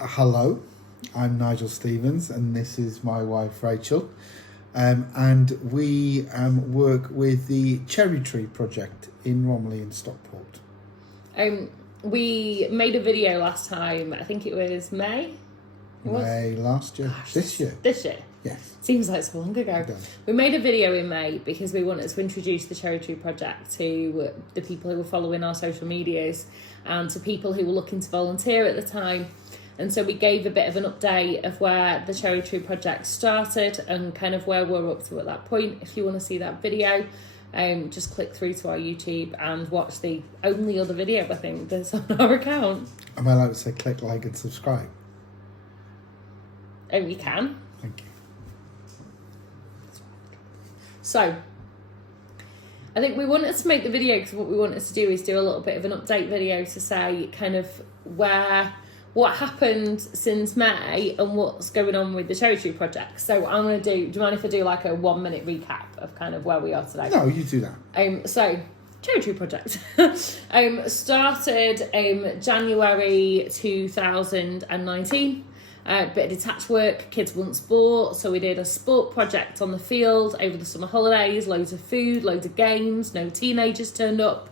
Hello, I'm Nigel Stevens, and this is my wife Rachel, and we work with the Cherry Tree Project in Romiley and Stockport. We made a video last time. I think it was May. May last year. Gosh, this year. This year. Yes. Seems like so long ago. It does. We made a video in May because we wanted to introduce the Cherry Tree Project to the people who were following our social medias and to people who were looking to volunteer at the time. And so we gave a bit of an update of where the Cherry Tree Project started and kind of where we're up to at that point. If you want to see that video, just click through to our YouTube and watch the only other video I think that's on our account. Am I allowed to say click, like and subscribe? You can. Thank you. So, I think we wanted to make the video because what we wanted to do is do a little bit of an update video to say kind of what happened since May and what's going on with the Cherry Tree Project. So I'm going to do you mind if I do like a 1 minute recap of kind of where we are today? No, you do that. So, Cherry Tree Project started January 2019. Bit of detached work, kids want sport, so we did a sport project on the field over the summer holidays, loads of food, loads of games, no teenagers turned up.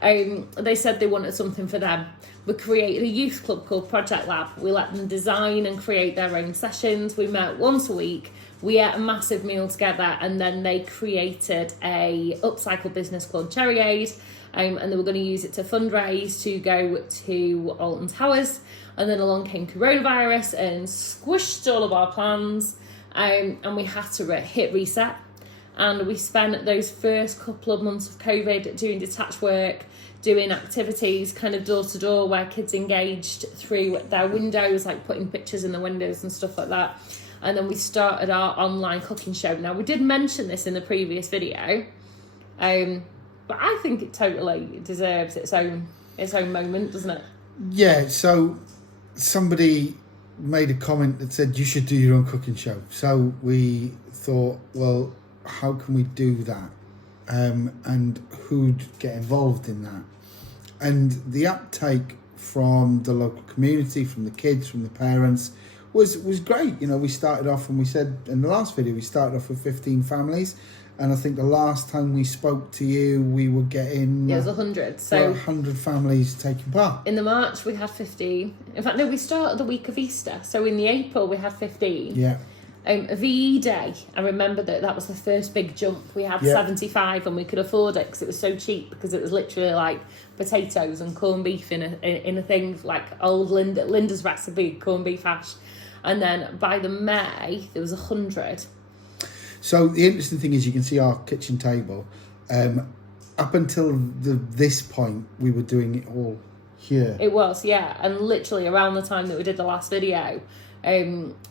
They said they wanted something for them. We created a youth club called Project Lab. We let them design and create their own sessions. We met once a week. We ate a massive meal together, and then they created a upcycle business called Cherry Aid, and they were going to use it to fundraise to go to Alton Towers. And then along came coronavirus and squished all of our plans, and we had to hit reset. And we spent those first couple of months of COVID doing detached work, doing activities kind of door to door where kids engaged through their windows, like putting pictures in the windows and stuff like that. And then we started our online cooking show. Now, we did mention this in the previous video, but I think it totally deserves its own moment, doesn't it? Yeah, so somebody made a comment that said you should do your own cooking show. So we thought, well, how can we do that? And who'd get involved in that? And the uptake from the local community, from the kids, from the parents, was great. You know, we started off, and we said in the last video, we started off with 15 families. And I think the last time we spoke to you, we were getting... It was 100. So 100 families taking part. In the March, we had 15. In fact, no, we started the week of Easter. So in the April, we had 15. Yeah. VE Day, I remember that was the first big jump. We had 75 and we could afford it because it was so cheap, because it was literally like potatoes and corned beef in a thing like old Linda's recipe, corned beef hash. And then by the May, there was 100. So the interesting thing is you can see our kitchen table. Up until this point, we were doing it all here. It was, yeah. And literally around the time that we did the last video,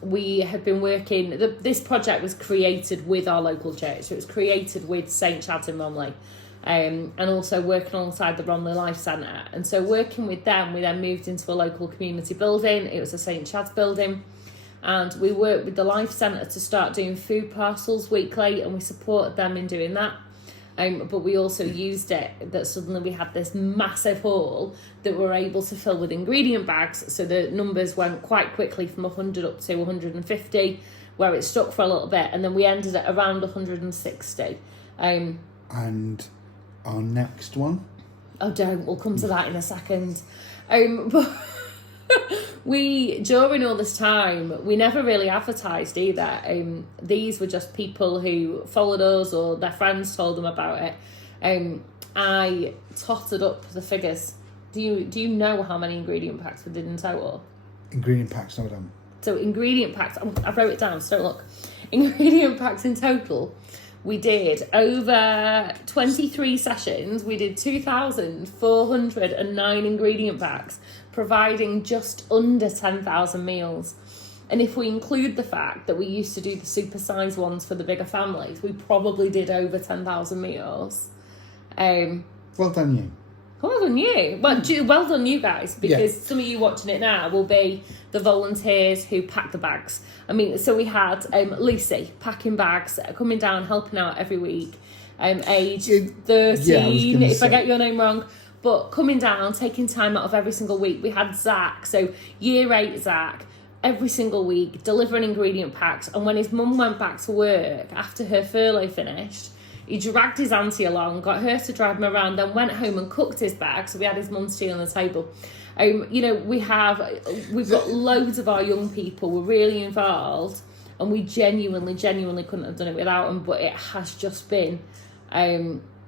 we had been working... This project was created with our local church. So it was created with St Chad's in Romiley, and also working alongside the Romiley Life Centre. And so working with them, we then moved into a local community building. It was a St Chad's building. And we worked with the Life Centre to start doing food parcels weekly, and we supported them in doing that. But we also used it that suddenly we had this massive haul that we're able to fill with ingredient bags. So the numbers went quite quickly from 100 up to 150, where it stuck for a little bit. And then we ended at around 160. And our next one? Oh, don't. We'll come to that in a second. But... during all this time, we never really advertised either. These were just people who followed us or their friends told them about it. I totted up the figures. Do you know how many ingredient packs we did in total? Ingredient packs, no, I don't. So ingredient packs, I wrote it down, so don't look. Ingredient packs in total, we did over 23 sessions. We did 2,409 ingredient packs, providing just under 10,000 meals. And if we include the fact that we used to do the supersized ones for the bigger families, we probably did over 10,000 meals. Well done you. Well done you. Well done you guys, because some of you watching it now will be the volunteers who pack the bags. I mean, so we had Lucy packing bags, coming down, helping out every week, age 13, if I get your name wrong. But coming down, taking time out of every single week, we had Zach, so year 8 Zach, every single week, delivering ingredient packs. And when his mum went back to work after her furlough finished, he dragged his auntie along, got her to drive him around, then went home and cooked his bag. So we had his mum's tea on the table. You know, we've got loads of our young people. We're really involved, and we genuinely couldn't have done it without them. But it has just been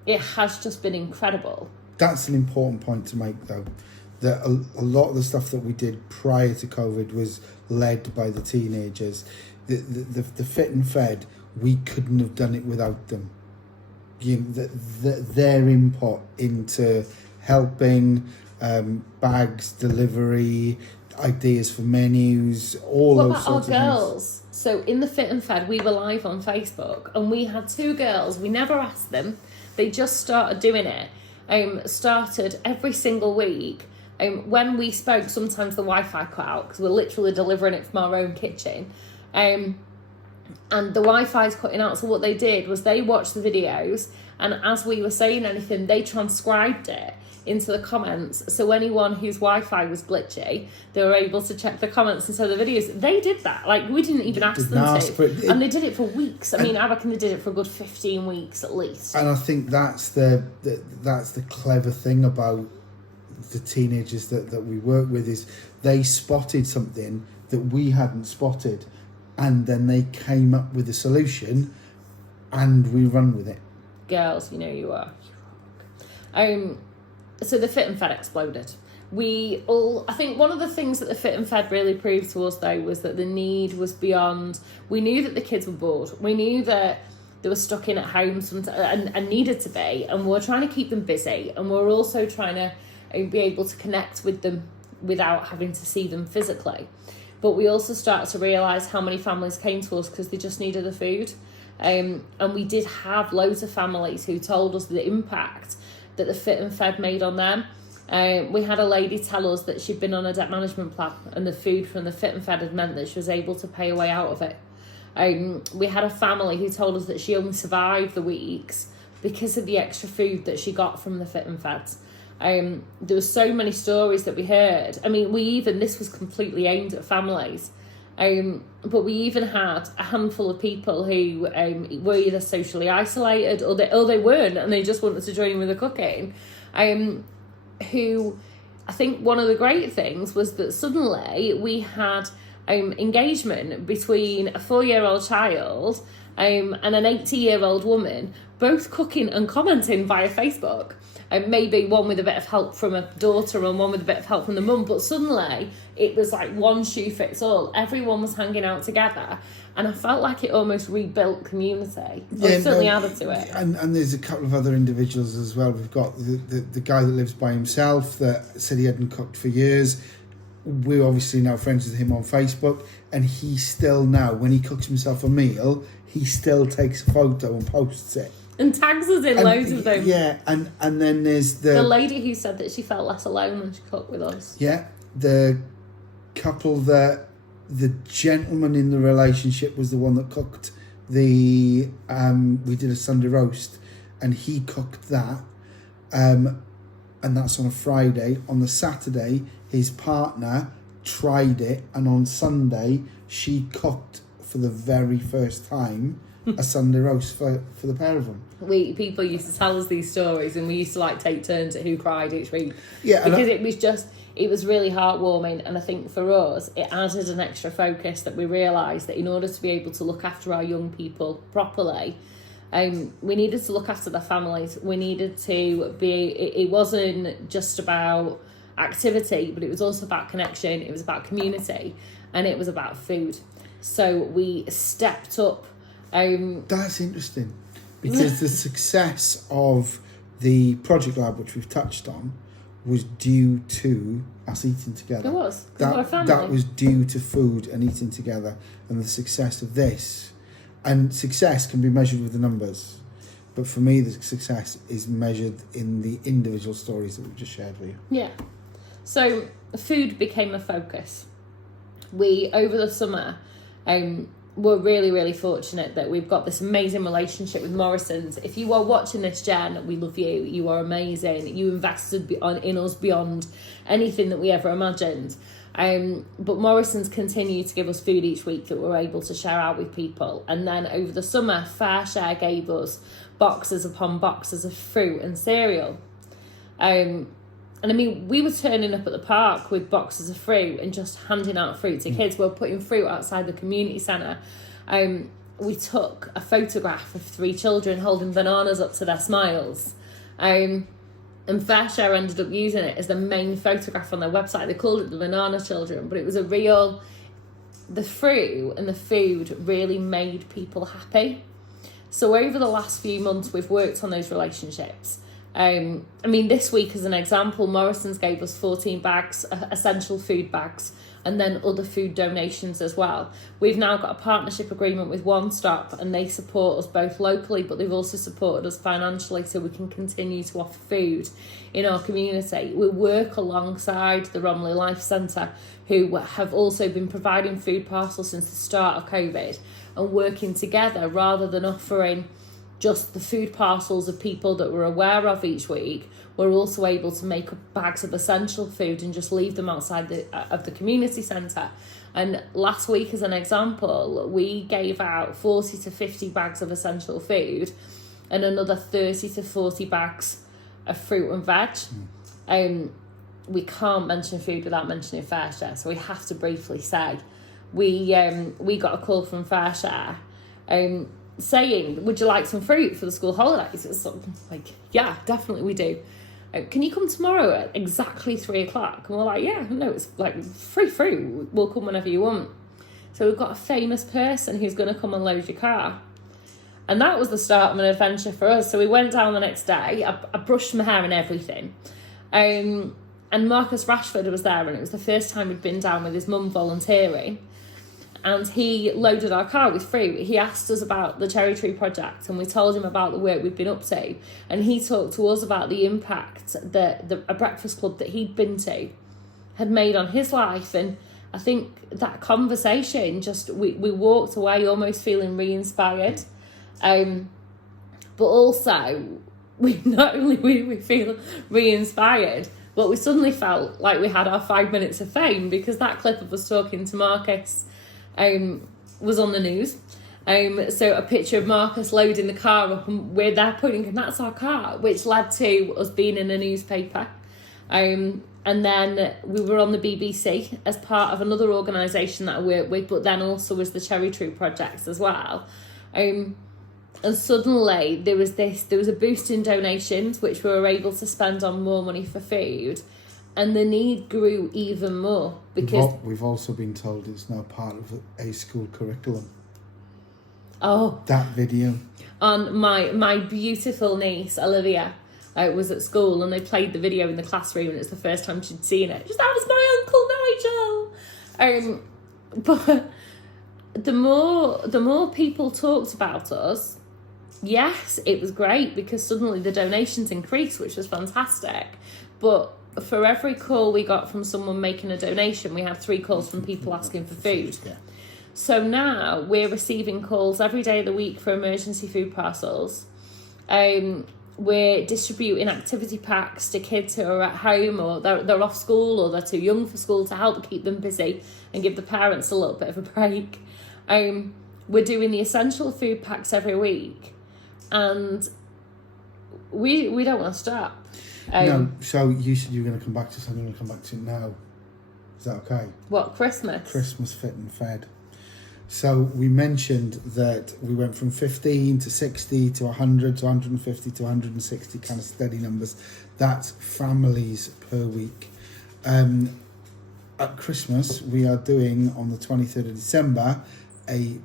incredible. That's an important point to make, though. That a lot of the stuff that we did prior to COVID was led by the teenagers. The Fit and Fed, we couldn't have done it without them. You know, their input into helping, bags, delivery, ideas for menus, all what those about sorts our of girls? So in the Fit and Fed, we were live on Facebook, and we had 2 girls. We never asked them. They just started doing it. Started every single week. When we spoke, sometimes the Wi-Fi cut out because we're literally delivering it from our own kitchen. And the Wi-Fi is cutting out. So what they did was they watched the videos, and as we were saying anything, they transcribed it into the comments. So anyone whose Wi-Fi was glitchy, they were able to check the comments and so the videos. They did that. Like, we didn't even ask them to. And they did it for weeks. I mean, I reckon they did it for a good 15 weeks at least. And I think that's the clever thing about the teenagers that we work with, is they spotted something that we hadn't spotted, and then they came up with a solution, and we run with it. Girls, you know you are. So the Fit and Fed exploded. I think one of the things that the Fit and Fed really proved to us, though, was that the need was beyond. We knew that the kids were bored. We knew that they were stuck in at home and needed to be, and we're trying to keep them busy, and we're also trying to be able to connect with them without having to see them physically. But we also started to realise how many families came to us because they just needed the food. And we did have loads of families who told us the impact that the Fit and Fed made on them. We had a lady tell us that she'd been on a debt management plan, and the food from the Fit and Fed had meant that she was able to pay her way out of it. We had a family who told us that she only survived the weeks because of the extra food that she got from the Fit and Feds. There were so many stories that we heard. I mean, this was completely aimed at families. But we even had a handful of people who were either socially isolated or they weren't, and they just wanted to join in with the cooking. Who, I think one of the great things was that suddenly we had engagement between a 4-year-old child and an 80-year-old woman, both cooking and commenting via Facebook. And maybe one with a bit of help from a daughter and one with a bit of help from the mum. But suddenly it was like one shoe fits all. Everyone was hanging out together. And I felt like it almost rebuilt community. It certainly added to it. And there's a couple of other individuals as well. We've got the guy that lives by himself that said he hadn't cooked for years. We're obviously now friends with him on Facebook. And he still now, when he cooks himself a meal, he still takes a photo and posts it. And tags us in loads of them. Yeah, and then there's the lady who said that she felt less alone when she cooked with us. Yeah, the couple that the gentleman in the relationship was the one that cooked we did a Sunday roast, and he cooked that, and that's on a Friday. On the Saturday, his partner tried it, and on Sunday she cooked for the very first time a Sunday roast for the pair of them. People used to tell us these stories, and we used to like take turns at who cried each week. Yeah, because it was really heartwarming, and I think for us it added an extra focus that we realised that in order to be able to look after our young people properly, we needed to look after their families. We needed to be. It wasn't just about activity, but it was also about connection. It was about community, and it was about food. So we stepped up. That's interesting, because the success of the Project Lab, which we've touched on, was due to us eating together. It was. That was due to food and eating together, and the success of this. And success can be measured with the numbers, but for me, the success is measured in the individual stories that we've just shared with you. Yeah. So food became a focus. We, over the summer, we're really, really fortunate that we've got this amazing relationship with Morrison's. If you are watching this, Jen, we love you. You are amazing. You invested in us beyond anything that we ever imagined. But Morrison's continue to give us food each week that we're able to share out with people. And then over the summer, FareShare gave us boxes upon boxes of fruit and cereal. And I mean, we were turning up at the park with boxes of fruit and just handing out fruit to kids. We're putting fruit outside the community centre. We took a photograph of 3 children holding bananas up to their smiles. And FareShare ended up using it as the main photograph on their website. They called it the Banana Children, but it was the fruit and the food really made people happy. So over the last few months, we've worked on those relationships. I mean, this week as an example, Morrison's gave us 14 bags, essential food bags, and then other food donations as well. We've now got a partnership agreement with One Stop, and they support us both locally, but they've also supported us financially so we can continue to offer food in our community. We work alongside the Romiley Life Centre, who have also been providing food parcels since the start of COVID, and working together rather than offering just the food parcels of people that we're aware of each week. We're also able to make up bags of essential food and just leave them outside of the community centre. And last week, as an example, we gave out 40 to 50 bags of essential food and another 30 to 40 bags of fruit and veg. We can't mention food without mentioning FareShare, so we have to briefly say we got a call from FareShare saying, would you like some fruit for the school holidays? It's like, yeah, definitely we do. Can you come tomorrow at exactly 3:00? And we're like, yeah, no, it's like free fruit. We'll come whenever you want. So we've got a famous person who's going to come and load your car. And that was the start of an adventure for us. So we went down the next day. I brushed my hair and everything. And Marcus Rashford was there, and it was the first time we'd been down with his mum volunteering. And he loaded our car with fruit. He asked us about the Cherry Tree Project, and we told him about the work we've been up to. And he talked to us about the impact that a breakfast club that he'd been to had made on his life. And I think that conversation, we walked away almost feeling re-inspired. But also, we feel re-inspired, but we suddenly felt like we had our 5 minutes of fame, because that clip of us talking to Marcus was on the news. So a picture of Marcus loading the car up, and we're there pointing, and that's our car, which led to us being in a newspaper. And then we were on the BBC as part of another organisation that I work with, but then also as the Cherry Tree Projects as well. And suddenly there was a boost in donations, which we were able to spend on more money for food. And the need grew even more because we've also been told it's now part of a school curriculum. Oh, that video. On my beautiful niece Olivia was at school, and they played the video in the classroom, and it's the first time she'd seen it. Just, that was my Uncle Nigel. But the more people talked about us, yes, it was great because suddenly the donations increased, which was fantastic. But for every call we got from someone making a donation, we had 3 calls from people asking for food. Yeah. So now we're receiving calls every day of the week for emergency food parcels. We're distributing activity packs to kids who are at home, or they're off school, or they're too young for school, to help keep them busy and give the parents a little bit of a break. We're doing the essential food packs every week, and we don't want to stop. No, so you said you were going to come back to something. I'm going to come back to it now. Is that okay? What, Christmas? Christmas Fit and Fed. So we mentioned that we went from 15 to 60 to 100 to 150 to 160 kind of steady numbers. That's families per week. At Christmas, we are doing on the 23rd of December a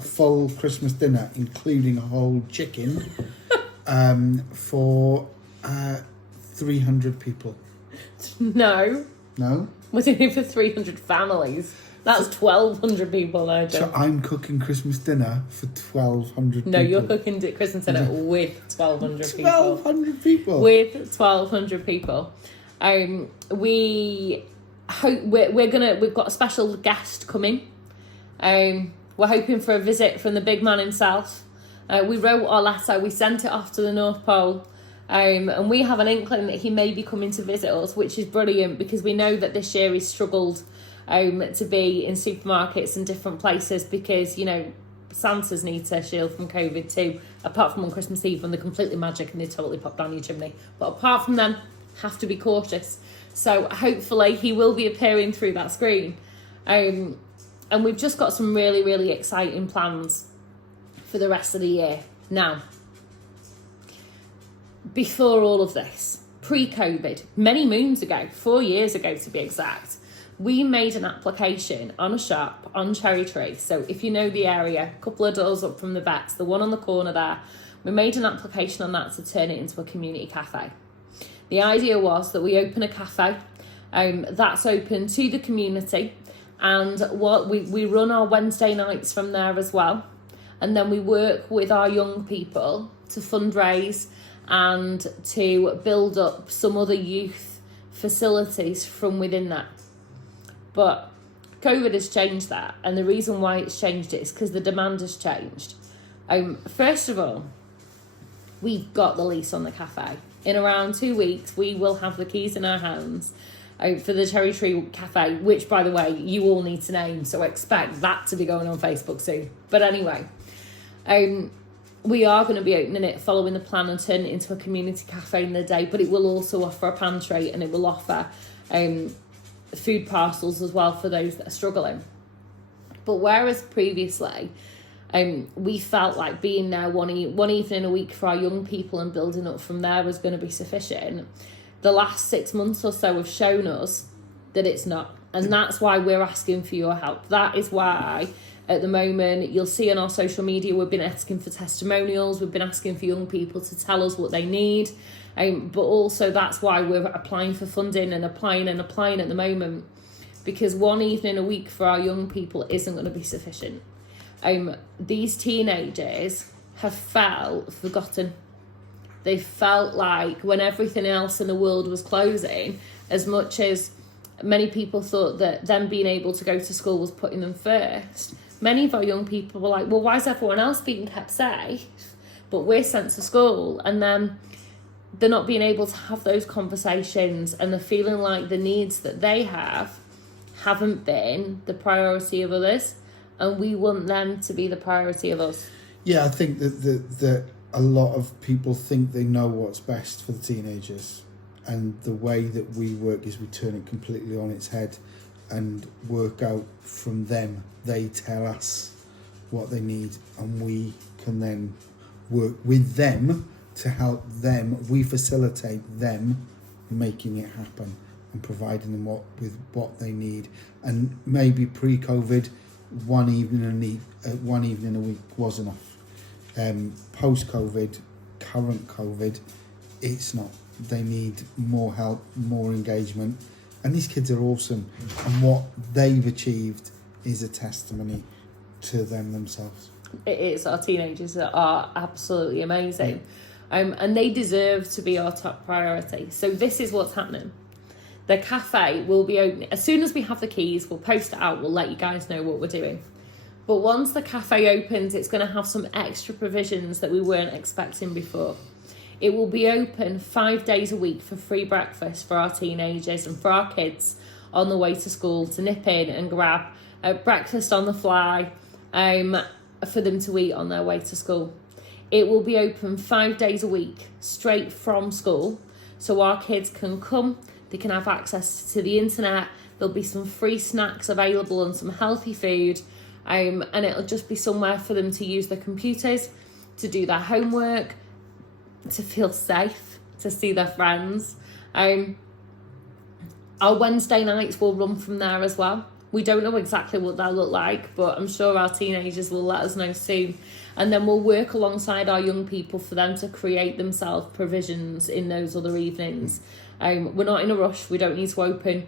full Christmas dinner, including a whole chicken, for 300 people. No. No? We're doing it for 300 families. That's 1,200 people, Nigel. So I'm cooking Christmas dinner for 1,200 people. No, you're cooking Christmas dinner with 1,200 people. 1,200 people? With 1,200 people. We hope we've got a special guest coming. We're hoping for a visit from the big man himself. We wrote our letter, we sent it off to the North Pole, and we have an inkling that he may be coming to visit us, which is brilliant because we know that this year he's struggled to be in supermarkets and different places because, you know, Santas need to shield from COVID too, apart from on Christmas Eve when they're completely magic and they totally pop down your chimney. But apart from them, have to be cautious. So hopefully he will be appearing through that screen. And we've just got some really, really exciting plans for the rest of the year. Now, before all of this, pre-COVID, many moons ago, 4 years ago to be exact, we made an application on a shop on Cherry Tree. So if you know the area, a couple of doors up from the vets, the one on the corner there, we made an application on that to turn it into a community cafe. The idea was that we open a cafe that's open to the community, and what we run our Wednesday nights from there as well. And then we work with our young people to fundraise and to build up some other youth facilities from within that. But COVID has changed that, and the reason why it's changed it is because the demand has changed. First of all, we've got the lease on the cafe. In around 2 weeks, we will have the keys in our hands for the Cherry Tree Cafe, which, by the way, you all need to name, so expect that to be going on Facebook soon. But anyway, we are going to be opening it following the plan and turning it into a community cafe in the day, but it will also offer a pantry and it will offer food parcels as well for those that are struggling. But whereas previously we felt like being there one evening a week for our young people and building up from there was going to be sufficient, the last 6 months or so have shown us that it's not. And that's why we're asking for your help. That is why at the moment you'll see on our social media we've been asking for testimonials, we've been asking for young people to tell us what they need. But also that's why we're applying for funding and applying at the moment, because one evening a week for our young people isn't going to be sufficient. These teenagers have felt forgotten. They felt like when everything else in the world was closing, as much as many people thought that them being able to go to school was putting them first, many of our young people were like, well, why is everyone else being kept safe but we're sent to school? And then they're not being able to have those conversations, and they're feeling like the needs that they have haven't been the priority of others, and we want them to be the priority of us. Yeah, I think that a lot of people think they know what's best for the teenagers, and the way that we work is we turn it completely on its head and work out from them. They tell us what they need, and we can then work with them to help them. We facilitate them making it happen and providing them with what they need. And maybe pre-COVID, one evening a week was enough. Post-COVID, current COVID, it's not. They need more help, more engagement. And these kids are awesome. And what they've achieved is a testimony to them themselves. It is. Our teenagers are absolutely amazing. And they deserve to be our top priority. So this is what's happening. The cafe will be open. As soon as we have the keys, we'll post it out. We'll let you guys know what we're doing. But once the cafe opens, it's going to have some extra provisions that we weren't expecting before. It will be open 5 days a week for free breakfast for our teenagers and for our kids on the way to school to nip in and grab breakfast on the fly for them to eat on their way to school. It will be open 5 days a week straight from school, so our kids can come, they can have access to the internet, there'll be some free snacks available and some healthy food, and it'll just be somewhere for them to use their computers, to do their homework, to feel safe, to see their friends. Our Wednesday nights will run from there as well. We don't know exactly what they'll look like, but I'm sure our teenagers will let us know soon. And then we'll work alongside our young people for them to create themselves provisions in those other evenings. We're not in a rush. We don't need to open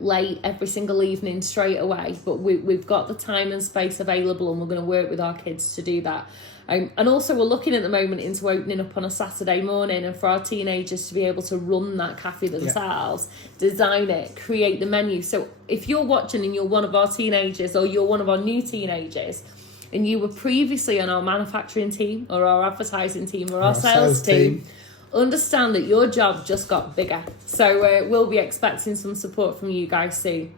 late every single evening straight away, but we've got the time and space available, and we're going to work with our kids to do that. And also we're looking at the moment into opening up on a Saturday morning, and for our teenagers to be able to run that cafe themselves, design it, create the menu. So if you're watching and you're one of our teenagers, or you're one of our new teenagers, and you were previously on our manufacturing team or our advertising team or our sales team, understand that your job just got bigger. So we'll be expecting some support from you guys soon.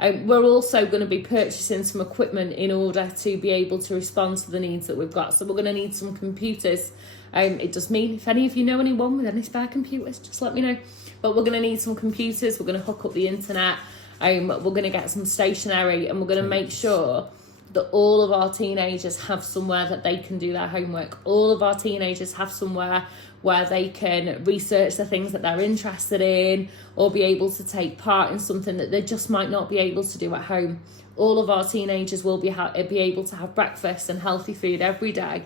We're also going to be purchasing some equipment in order to be able to respond to the needs that we've got. So we're going to need some computers. It does mean if any of you know anyone with any spare computers, just let me know. But we're going to need some computers. We're going to hook up the internet. We're going to get some stationery, and we're going to make sure that all of our teenagers have somewhere that they can do their homework. All of our teenagers have somewhere where they can research the things that they're interested in, or be able to take part in something that they just might not be able to do at home. All of our teenagers will be able to have breakfast and healthy food every day,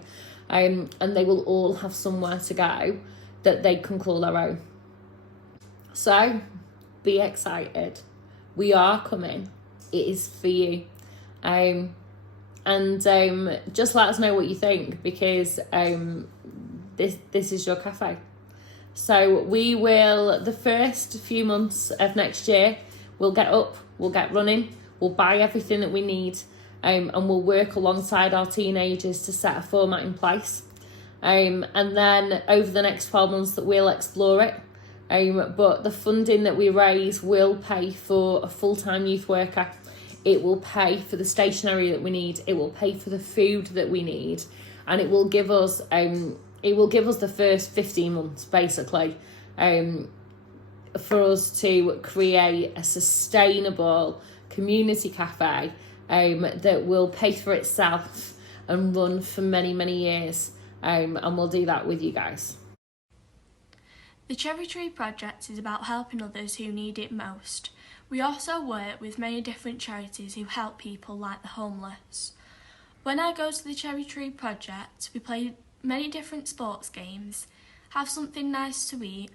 and they will all have somewhere to go that they can call their own. So, be excited. We are coming. It is for you. And just let us know what you think, because this is your cafe. So we will, the first few months of next year, we'll get up, we'll get running, we'll buy everything that we need, and we'll work alongside our teenagers to set a format in place. And then over the next 12 months that we'll explore it. But the funding that we raise will pay for a full-time youth worker. It will pay for the stationery that we need. It will pay for the food that we need, and it will give us the first 15 months basically, for us to create a sustainable community cafe that will pay for itself and run for many, many years. And we'll do that with you guys. The Cherry Tree Project is about helping others who need it most. We also work with many different charities who help people like the homeless. When I go to the Cherry Tree Project, we play many different sports games, have something nice to eat,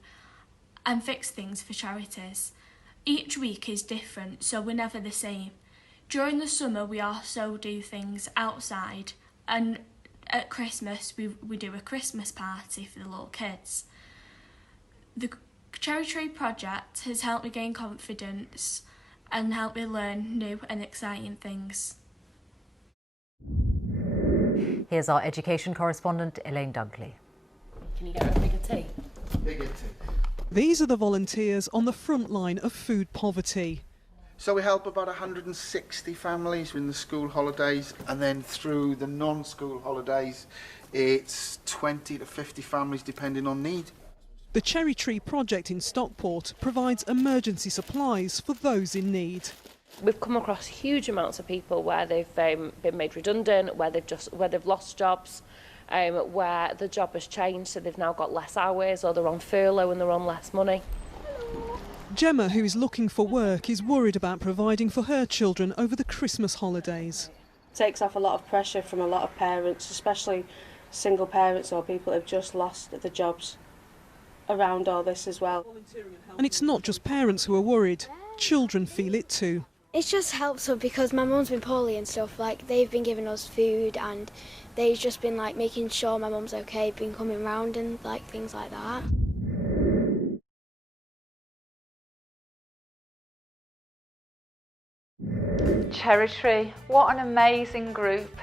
and fix things for charities. Each week is different, so we're never the same. During the summer, we also do things outside, and at Christmas, we do a Christmas party for the little kids. The Cherry Tree Project has helped me gain confidence and helped me learn new and exciting things. Here's our education correspondent, Elaine Dunkley. Can you get a bigger tea? Bigger tea. These are the volunteers on the front line of food poverty. So we help about 160 families in the school holidays, and then through the non-school holidays, it's 20 to 50 families depending on need. The Cherry Tree Project in Stockport provides emergency supplies for those in need. We've come across huge amounts of people where they've been made redundant, where they've lost jobs, where the job has changed, so they've now got less hours, or they're on furlough and they're on less money. Gemma, who is looking for work, is worried about providing for her children over the Christmas holidays. It takes off a lot of pressure from a lot of parents, especially single parents or people who have just lost their jobs around all this as well. And it's not just parents who are worried, children feel it too. It just helps us because my mum's been poorly and stuff, like they've been giving us food and they've just been like making sure my mum's okay, been coming round and like things like that. Cherry Tree, what an amazing group.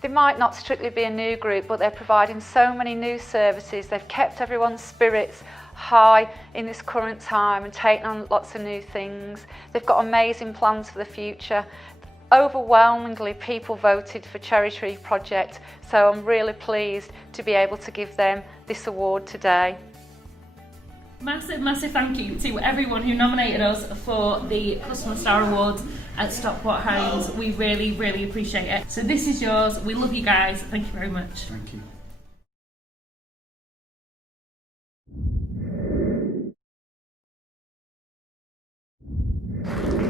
They might not strictly be a new group, but they're providing so many new services. They've kept everyone's spirits high in this current time and taken on lots of new things. They've got amazing plans for the future. Overwhelmingly, people voted for Cherry Tree Project, so I'm really pleased to be able to give them this award today. Massive thank you to everyone who nominated us for the Customer Star Award at Stockport Homes. We really appreciate it. So this is yours. We love you guys. Thank you very much. Thank you.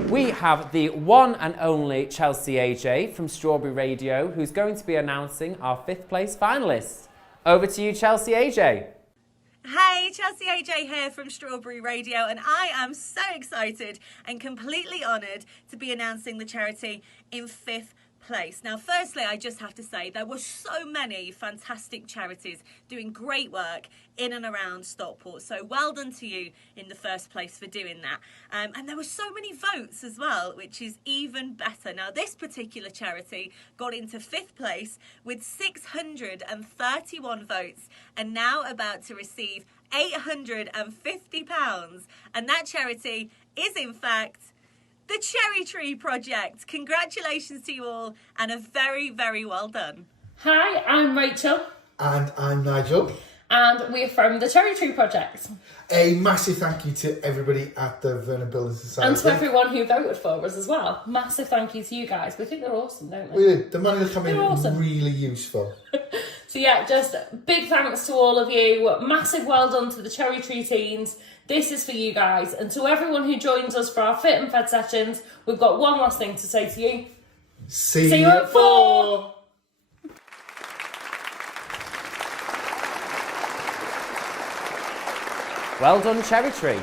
We have the one and only Chelsea AJ from Strawberry Radio, who's going to be announcing our 5th place finalists. Over to you, Chelsea AJ. Hey, Chelsea AJ here from Strawberry Radio, and I am so excited and completely honoured to be announcing the charity in 5th place. Now, firstly, I just have to say there were so many fantastic charities doing great work in and around Stockport. So well done to you in the first place for doing that. And there were so many votes as well, which is even better. Now, this particular charity got into 5th place with 631 votes and now about to receive £850. And that charity is, in fact, the Cherry Tree Project. Congratulations to you all and a very, very well done. Hi, I'm Rachel. And I'm Nigel. And we're from the Cherry Tree Project. A massive thank you to everybody at the Vernon Building Society. And to everyone who voted for us as well. Massive thank you to you guys. We think they're awesome, don't we? We do. The money that come in awesome. Really useful. So yeah, just big thanks to all of you. Massive well done to the Cherry Tree teens. This is for you guys. And to everyone who joins us for our Fit and Fed sessions, we've got one last thing to say to you. See you at 4. Well done, Cherry Tree.